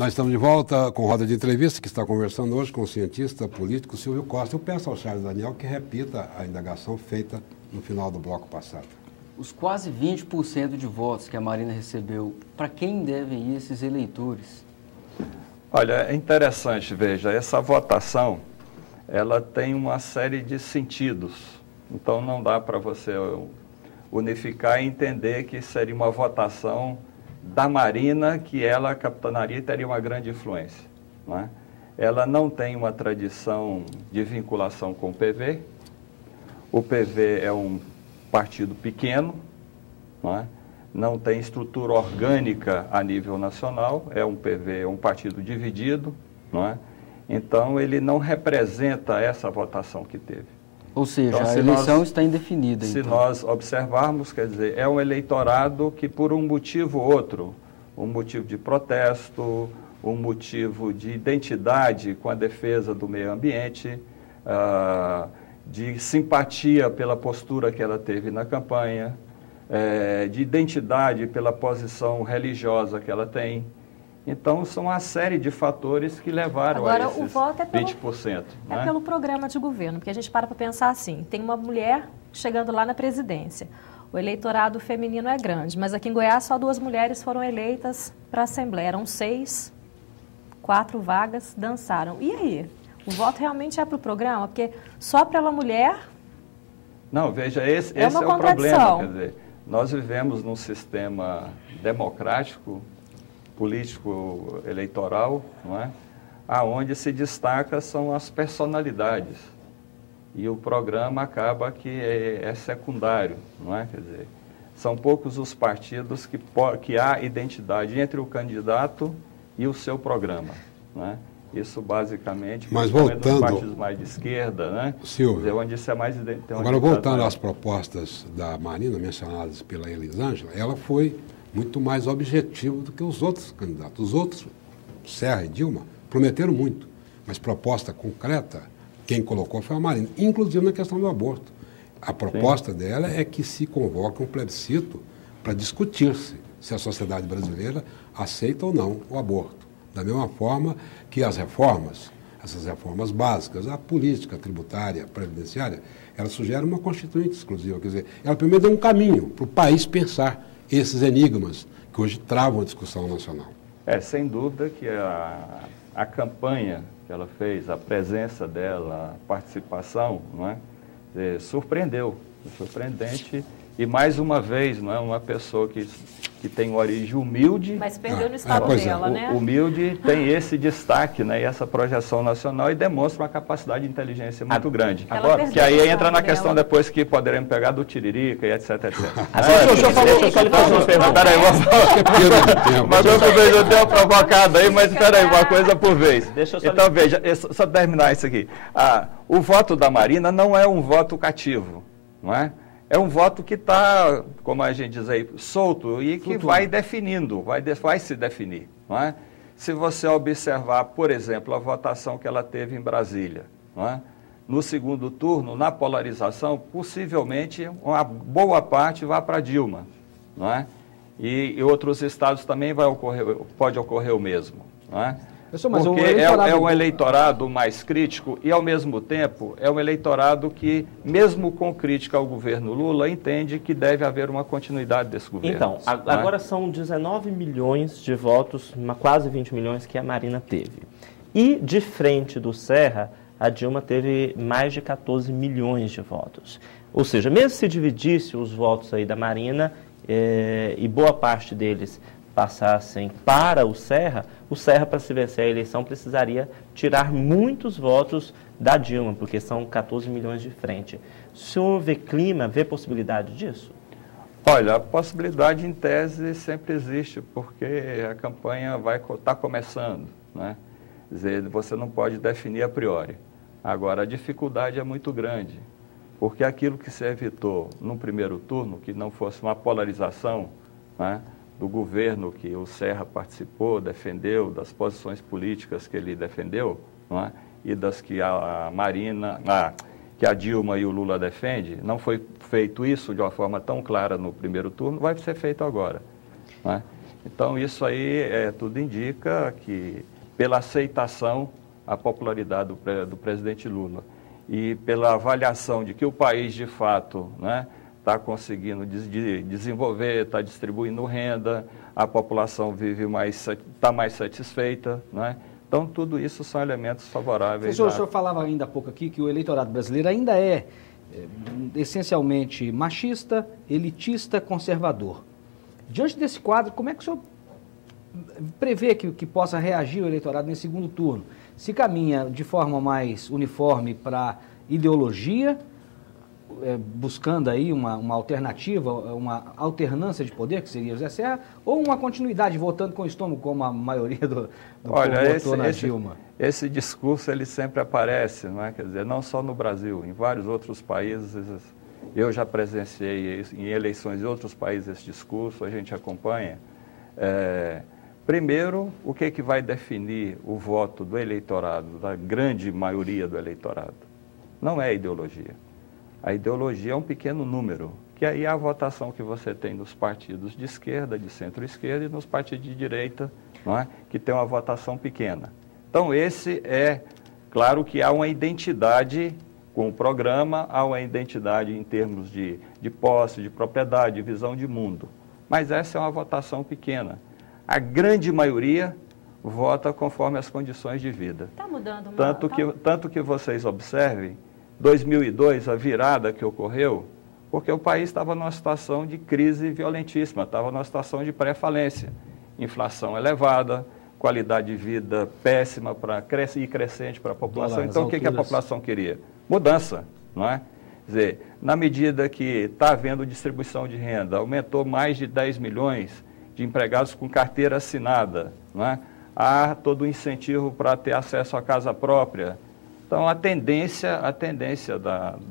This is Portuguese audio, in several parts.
Nós estamos de volta com roda de entrevista, que está conversando hoje com o cientista político Silvio Costa. Eu peço ao Charles Daniel que repita a indagação feita no final do bloco passado. Os quase 20% de votos que a Marina recebeu, para quem devem ir esses eleitores? Olha, é interessante, veja, essa votação, ela tem uma série de sentidos. Então, não dá para você unificar e entender que seria uma votação da Marina, que ela capitanaria e teria uma grande influência. Não é? Ela não tem uma tradição de vinculação com o PV. O PV é um partido pequeno, não é? Não tem estrutura orgânica a nível nacional, é um PV, é um partido dividido, não é? Então, ele não representa essa votação que teve. Ou seja, então, a eleição está indefinida. Se nós observarmos, quer dizer, é um eleitorado que, por um motivo ou outro, um motivo de protesto, um motivo de identidade com a defesa do meio ambiente, de simpatia pela postura que ela teve na campanha, de identidade pela posição religiosa que ela tem. Então, são uma série de fatores que levaram a esses 20%. É pelo programa de governo, porque a gente para pensar assim, tem uma mulher chegando lá na presidência, o eleitorado feminino é grande, mas aqui em Goiás só 2 mulheres foram eleitas para a Assembleia, eram 6, 4 vagas dançaram. E aí? O voto realmente é para o programa? Porque só para ela mulher... Não, veja, esse é o problema. Quer dizer, nós vivemos num sistema democrático, político eleitoral, não é? Aonde se destaca são as personalidades. E o programa acaba que é secundário, não é? Quer dizer, são poucos os partidos que há identidade entre o candidato e o seu programa, não é? Isso basicamente, mas voltando, os partidos mais de esquerda, né? Silvio, onde isso é mais agora voltando às propostas da Marina mencionadas pela Elisângela, ela foi muito mais objetivo do que os outros candidatos. Os outros, Serra e Dilma, prometeram muito, mas proposta concreta, quem colocou foi a Marina, inclusive na questão do aborto. A proposta dela é que se convoque um plebiscito para discutir-se se a sociedade brasileira aceita ou não o aborto. Da mesma forma que as reformas, essas reformas básicas, a política tributária, previdenciária, ela sugere uma constituinte exclusiva. Quer dizer, ela primeiro dá um caminho para o país pensar esses enigmas que hoje travam a discussão nacional. Sem dúvida que a campanha que ela fez, a presença dela, a participação, não é? Surpreendeu, surpreendente. E mais uma vez, não é, uma pessoa que tem origem humilde. Mas perdeu no estado dela, né? Humilde tem esse destaque, né, e essa projeção nacional e demonstra uma capacidade de inteligência muito grande. Agora, que aí entra na questão depois que poderemos pegar do Tiririca e etc, etc. Deixa eu só lhe fazer uma pergunta. Peraí, uma coisa por vez, eu dei uma provocada aí, mas peraí, uma coisa por vez. Então, veja, só terminar isso aqui. O voto da Marina não é um voto cativo, não é? É um voto que está, como a gente diz aí, solto e que vai definindo, vai se definir. Não é? Se você observar, por exemplo, a votação que ela teve em Brasília, não é? No segundo turno, na polarização, possivelmente uma boa parte vai para Dilma. Não é? E em outros estados também pode ocorrer o mesmo. Não é? Porque é um eleitorado mais crítico e, ao mesmo tempo, é um eleitorado que, mesmo com crítica ao governo Lula, entende que deve haver uma continuidade desse governo. Então, agora são 19 milhões de votos, quase 20 milhões que a Marina teve. E, de frente do Serra, a Dilma teve mais de 14 milhões de votos. Ou seja, mesmo se dividisse os votos aí da Marina e boa parte deles passassem para o Serra, para se vencer a eleição, precisaria tirar muitos votos da Dilma, porque são 14 milhões de frente. O senhor vê clima, vê possibilidade disso? Olha, a possibilidade em tese sempre existe, porque a campanha vai estar começando, né? Quer dizer, você não pode definir a priori. Agora, a dificuldade é muito grande, porque aquilo que se evitou no primeiro turno, que não fosse uma polarização, né, do governo que o Serra participou, defendeu, das posições políticas que ele defendeu, não é? E das que a Marina, que a Dilma e o Lula defendem, não foi feito isso de uma forma tão clara no primeiro turno, vai ser feito agora. Não é? Então, isso aí tudo indica que, pela aceitação, a popularidade do presidente Lula e pela avaliação de que o país, de fato, né, está conseguindo desenvolver, está distribuindo renda, a população está mais satisfeita, né? Então, tudo isso são elementos favoráveis. Professor, o senhor falava ainda há pouco aqui que o eleitorado brasileiro ainda é essencialmente machista, elitista, conservador. Diante desse quadro, como é que o senhor prevê que possa reagir o eleitorado nesse segundo turno? Se caminha de forma mais uniforme para ideologia, buscando aí uma alternativa, uma alternância de poder, que seria José Serra, ou uma continuidade, votando com o estômago, como a maioria do povo votou na Dilma? Esse discurso, ele sempre aparece, não é? Quer dizer, não só no Brasil, em vários outros países. Eu já presenciei em eleições em outros países esse discurso, a gente acompanha. Primeiro, o que vai definir o voto do eleitorado, da grande maioria do eleitorado? Não é a ideologia. A ideologia é um pequeno número, que aí é a votação que você tem nos partidos de esquerda, de centro-esquerda e nos partidos de direita, não é? Que tem uma votação pequena. Então, claro que há uma identidade com o programa, há uma identidade em termos de posse, de propriedade, de visão de mundo. Mas essa é uma votação pequena. A grande maioria vota conforme as condições de vida. Está mudando. Tanto que vocês observem, 2002, a virada que ocorreu, porque o país estava numa situação de crise violentíssima, estava numa situação de pré-falência. Inflação elevada, qualidade de vida péssima e crescente para a população. Então, o que a população queria? Mudança, não é? Quer dizer, na medida que está havendo distribuição de renda, aumentou mais de 10 milhões de empregados com carteira assinada, não é? Há todo o incentivo para ter acesso à casa própria. Então, a tendência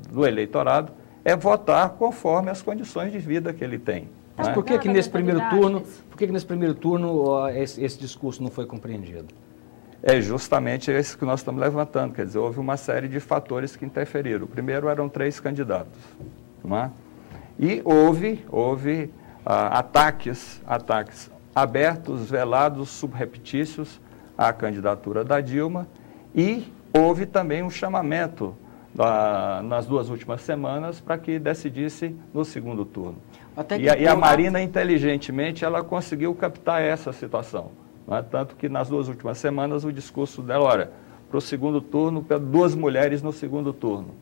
do eleitorado é votar conforme as condições de vida que ele tem. Mas por que nesse primeiro turno esse discurso não foi compreendido? É justamente esse que nós estamos levantando, quer dizer, houve uma série de fatores que interferiram. O primeiro eram 3 candidatos, não é? E houve ataques abertos, velados, subreptícios à candidatura da Dilma, e houve também um chamamento nas 2 últimas semanas para que decidisse no segundo turno. E a Marina, inteligentemente, ela conseguiu captar essa situação. Não é? Tanto que nas 2 últimas semanas o discurso dela, olha, para o segundo turno, para 2 mulheres no segundo turno.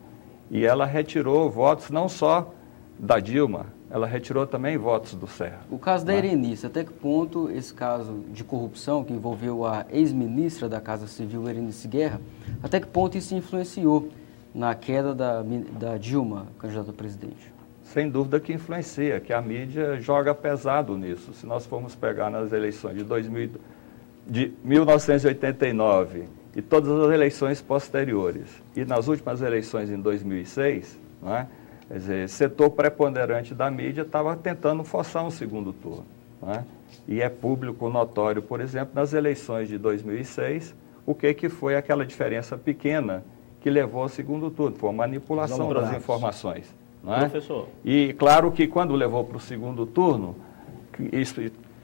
E ela retirou votos não só da Dilma, ela retirou também votos do Serra. O caso da Erenice, até que ponto esse caso de corrupção que envolveu a ex-ministra da Casa Civil, Erenice Guerra, até que ponto isso influenciou na queda da Dilma, candidata a presidente? Sem dúvida que influencia, que a mídia joga pesado nisso. Se nós formos pegar nas eleições de 1989 e todas as eleições posteriores, e nas últimas eleições em 2006, não é? Quer dizer, setor preponderante da mídia estava tentando forçar um segundo turno. Não é? E é público notório, por exemplo, nas eleições de 2006, o que foi aquela diferença pequena que levou ao segundo turno. Foi a manipulação das informações. Não é? Professor. E claro que quando levou para o segundo turno, isso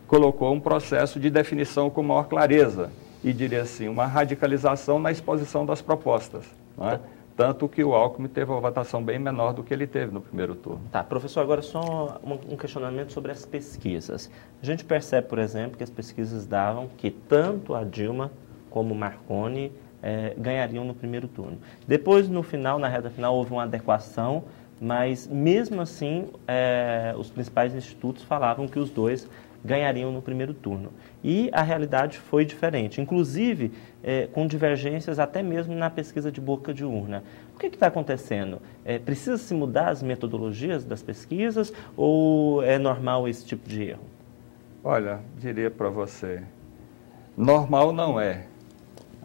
colocou um processo de definição com maior clareza e, diria assim, uma radicalização na exposição das propostas. Não é? Tanto que o Alckmin teve uma votação bem menor do que ele teve no primeiro turno. Tá, professor, agora só um questionamento sobre as pesquisas. A gente percebe, por exemplo, que as pesquisas davam que tanto a Dilma como o Marconi ganhariam no primeiro turno. Depois, no final, na reta final, houve uma adequação, mas mesmo assim, os principais institutos falavam que os dois ganhariam no primeiro turno. E a realidade foi diferente, inclusive com divergências até mesmo na pesquisa de boca de urna. O que está acontecendo? Precisa-se mudar as metodologias das pesquisas ou é normal esse tipo de erro? Olha, diria para você, normal não é.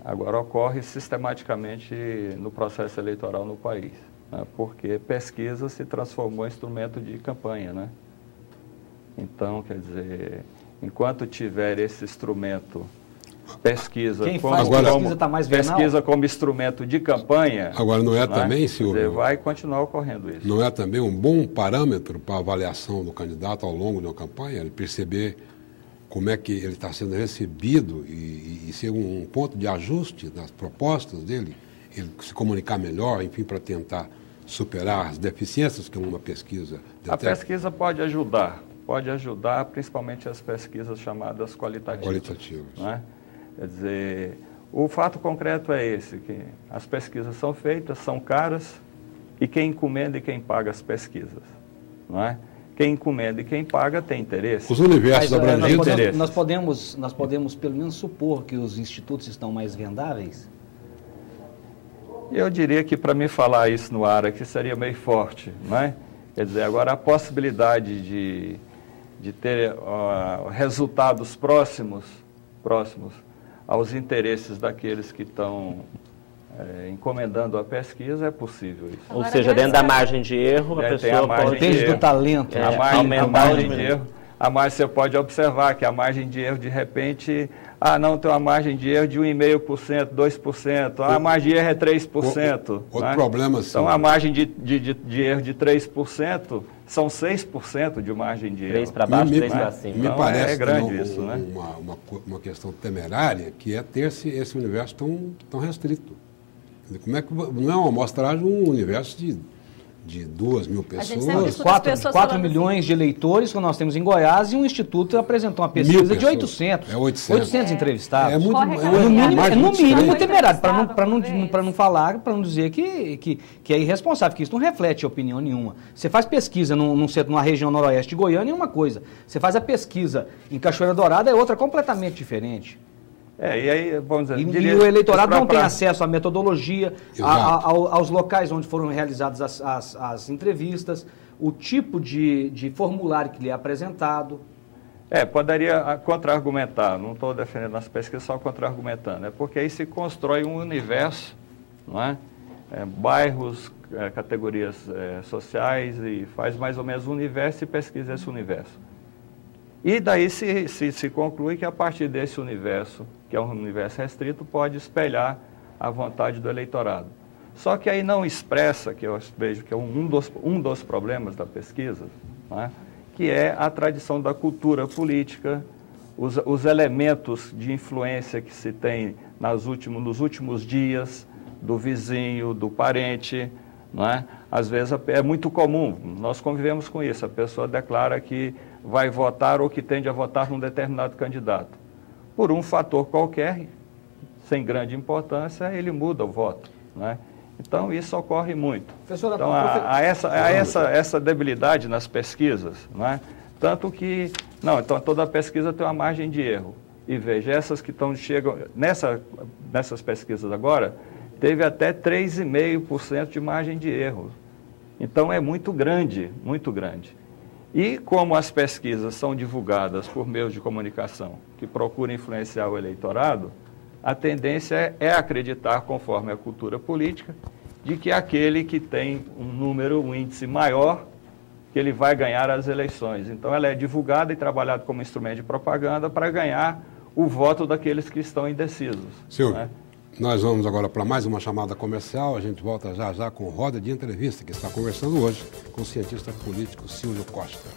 Agora ocorre sistematicamente no processo eleitoral no país, né? Porque pesquisa se transformou em instrumento de campanha, né? Então, quer dizer, enquanto tiver esse instrumento, pesquisa como instrumento de campanha... Agora, não é também, Silvio? Vai continuar ocorrendo isso. Não é também um bom parâmetro para a avaliação do candidato ao longo de uma campanha? Ele perceber como é que ele está sendo recebido e ser um ponto de ajuste das propostas dele, ele se comunicar melhor, enfim, para tentar superar as deficiências que uma pesquisa detecta? A pesquisa pode ajudar principalmente as pesquisas chamadas qualitativas. Né? Quer dizer, o fato concreto é esse, que as pesquisas são feitas, são caras, e quem encomenda e quem paga as pesquisas, não é? Quem encomenda e quem paga tem interesse. Os universos abrangidos. Nós podemos pelo menos supor que os institutos estão mais vendáveis? Eu diria que para me falar isso no ar aqui seria meio forte, não é? Quer dizer, agora a possibilidade de ter resultados próximos aos interesses daqueles que estão encomendando a pesquisa, é possível isso. Ou seja, dentro da margem de erro, a pessoa pode... Depende do talento. A margem de erro. Você pode observar que a margem de erro, de repente, não tem uma margem de erro de 1,5%, 2%, a margem de erro é 3%. Outro problema, sim. Então, a margem de erro de 3% são 6% de margem de erro. 3 para baixo, 3 para cima. Me parece grande isso, né? uma questão temerária, que é ter esse universo tão restrito. Como é que não é uma amostragem, um universo de 2.000 pessoas? 4 milhões de eleitores que nós temos em Goiás, e um instituto apresentou uma pesquisa de 800. 800 entrevistados. É muito, no mínimo temerário, para não dizer que é irresponsável, que isso não reflete opinião nenhuma. Você faz pesquisa numa região noroeste de Goiânia é uma coisa, você faz a pesquisa em Cachoeira Dourada é outra completamente diferente. E aí, vamos dizer... E o eleitorado não tem acesso à metodologia, aos locais onde foram realizadas as entrevistas, o tipo de formulário que lhe é apresentado. Poderia contra-argumentar, não estou defendendo as pesquisas, só contra-argumentando, porque aí se constrói um universo, não é? Bairros, categorias sociais, e faz mais ou menos um universo e pesquisa esse universo. E daí se conclui que a partir desse universo, que é um universo restrito, pode espelhar a vontade do eleitorado. Só que aí não expressa, que eu vejo que é um dos problemas da pesquisa, né, que é a tradição da cultura política, os elementos de influência que se tem nos últimos dias, do vizinho, do parente, não é? Às vezes é muito comum, nós convivemos com isso, a pessoa declara que vai votar ou que tende a votar num determinado candidato. Por um fator qualquer, sem grande importância, ele muda o voto, né? Então, isso ocorre muito. Professora, então, há essa debilidade nas pesquisas, né? Tanto que, então toda pesquisa tem uma margem de erro. E veja, essas que chegam, nessas pesquisas agora, teve até 3,5% de margem de erro. Então, é muito grande, muito grande. E como as pesquisas são divulgadas por meios de comunicação que procuram influenciar o eleitorado, a tendência é acreditar, conforme a cultura política, de que aquele que tem um índice maior, que ele vai ganhar as eleições. Então, ela é divulgada e trabalhada como instrumento de propaganda para ganhar o voto daqueles que estão indecisos. Silvio, né? Nós vamos agora para mais uma chamada comercial. A gente volta já com roda de entrevista, que está conversando hoje com o cientista político Silvio Costa.